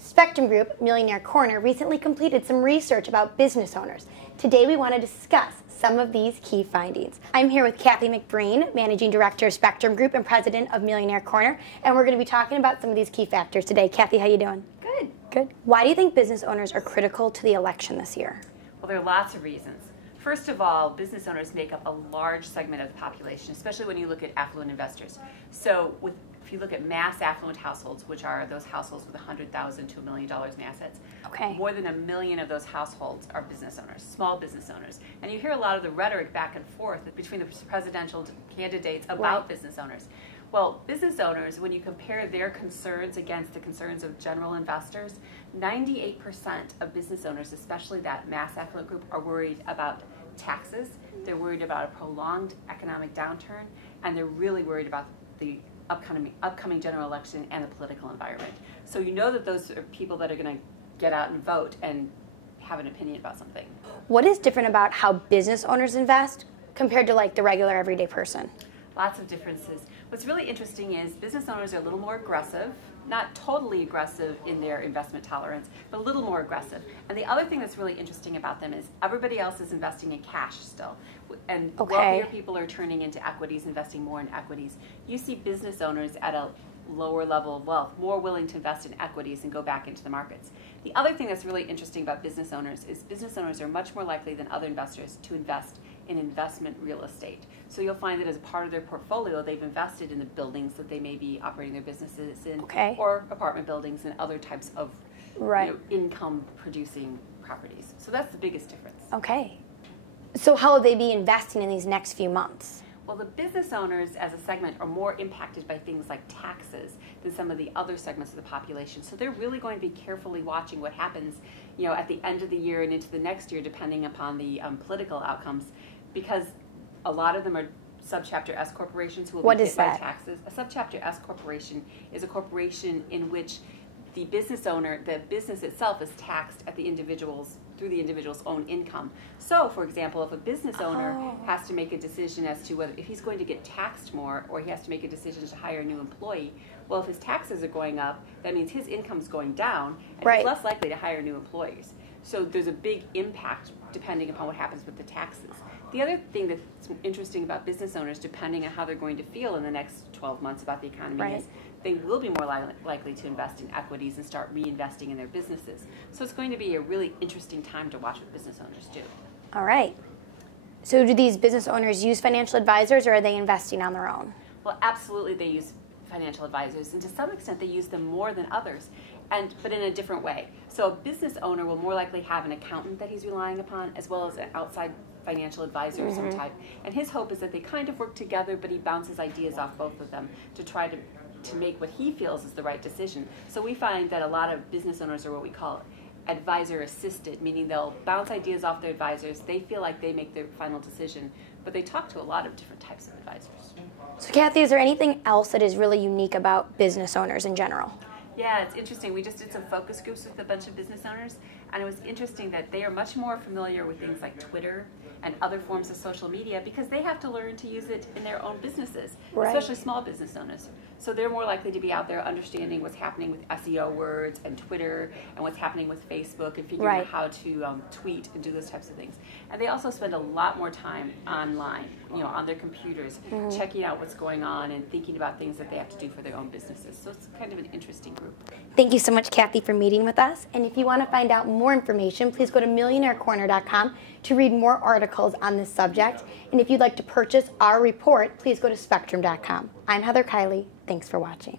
Spectrem Group, Millionaire Corner, recently completed some research about business owners. Today we want to discuss some of these key findings. I'm here with Kathy McBreen, Managing Director of Spectrem Group and President of Millionaire Corner, and we're going to be talking about some of these key factors today. Kathy, how you doing? Good. Good. Why do you think business owners are critical to the election this year? Well, there are lots of reasons. First of all, business owners make up a large segment of the population, especially when you look at affluent investors. So if you look at mass affluent households, which are those households with $100,000 to $1 million in assets, more than 1 million of those households are business owners, small business owners. And you hear a lot of the rhetoric back and forth between the presidential candidates about business owners. Well, business owners, when you compare their concerns against the concerns of general investors, 98% of business owners, especially that mass affluent group, are worried about taxes, they're worried about a prolonged economic downturn, and they're really worried about the upcoming general election and the political environment. So you know that those are people that are going to get out and vote and have an opinion about something. What is different about how business owners invest compared to like the regular everyday person? Lots of differences. What's really interesting is business owners are a little more aggressive, not totally aggressive in their investment tolerance, but a little more aggressive. And the other thing that's really interesting about them is everybody else is investing in cash still. And wealthier people are turning into equities, investing more in equities. You see business owners at a lower level of wealth, more willing to invest in equities and go back into the markets. The other thing that's really interesting about business owners is business owners are much more likely than other investors to invest in investment real estate. So you'll find that as a part of their portfolio, they've invested in the buildings that they may be operating their businesses in, or apartment buildings and other types of income producing properties. So that's the biggest difference. Okay. So how will they be investing in these next few months? Well, the business owners as a segment are more impacted by things like taxes than some of the other segments of the population. So they're really going to be carefully watching what happens, at the end of the year and into the next year, depending upon the political outcomes, because a lot of them are Subchapter S corporations who will be hit by taxes. A Subchapter S corporation is a corporation in which the business owner, the business itself is taxed at through the individual's own income. So, for example, if a business owner has to make a decision as to if he's going to get taxed more, or he has to make a decision to hire a new employee, well, if his taxes are going up, that means his income's going down, and he's less likely to hire new employees. So there's a big impact depending upon what happens with the taxes. The other thing that's interesting about business owners, depending on how they're going to feel in the next 12 months about the economy, is they will be more likely to invest in equities and start reinvesting in their businesses. So it's going to be a really interesting time to watch what business owners do. All right. So do these business owners use financial advisors, or are they investing on their own? Well, absolutely they use financial advisors, and to some extent they use them more than others, but in a different way. So a business owner will more likely have an accountant that he's relying upon, as well as an outside financial advisor of some type. And his hope is that they kind of work together, but he bounces ideas off both of them to try to make what he feels is the right decision. So we find that a lot of business owners are what we call advisor assisted, meaning they'll bounce ideas off their advisors. They feel like they make their final decision, but they talk to a lot of different types of advisors. So Kathy, is there anything else that is really unique about business owners in general? Yeah, it's interesting. We just did some focus groups with a bunch of business owners, and it was interesting that they are much more familiar with things like Twitter and other forms of social media because they have to learn to use it in their own businesses, especially small business owners. So they're more likely to be out there understanding what's happening with SEO words and Twitter and what's happening with Facebook and figuring out how to tweet and do those types of things. And they also spend a lot more time online, on their computers, checking out what's going on and thinking about things that they have to do for their own businesses. So it's kind of an interesting group. Thank you so much, Kathy, for meeting with us. And if you want to find out more information, please go to millionairecorner.com to read more articles on this subject. And if you'd like to purchase our report, please go to spectrem.com. I'm Heather Kiley. Thanks for watching.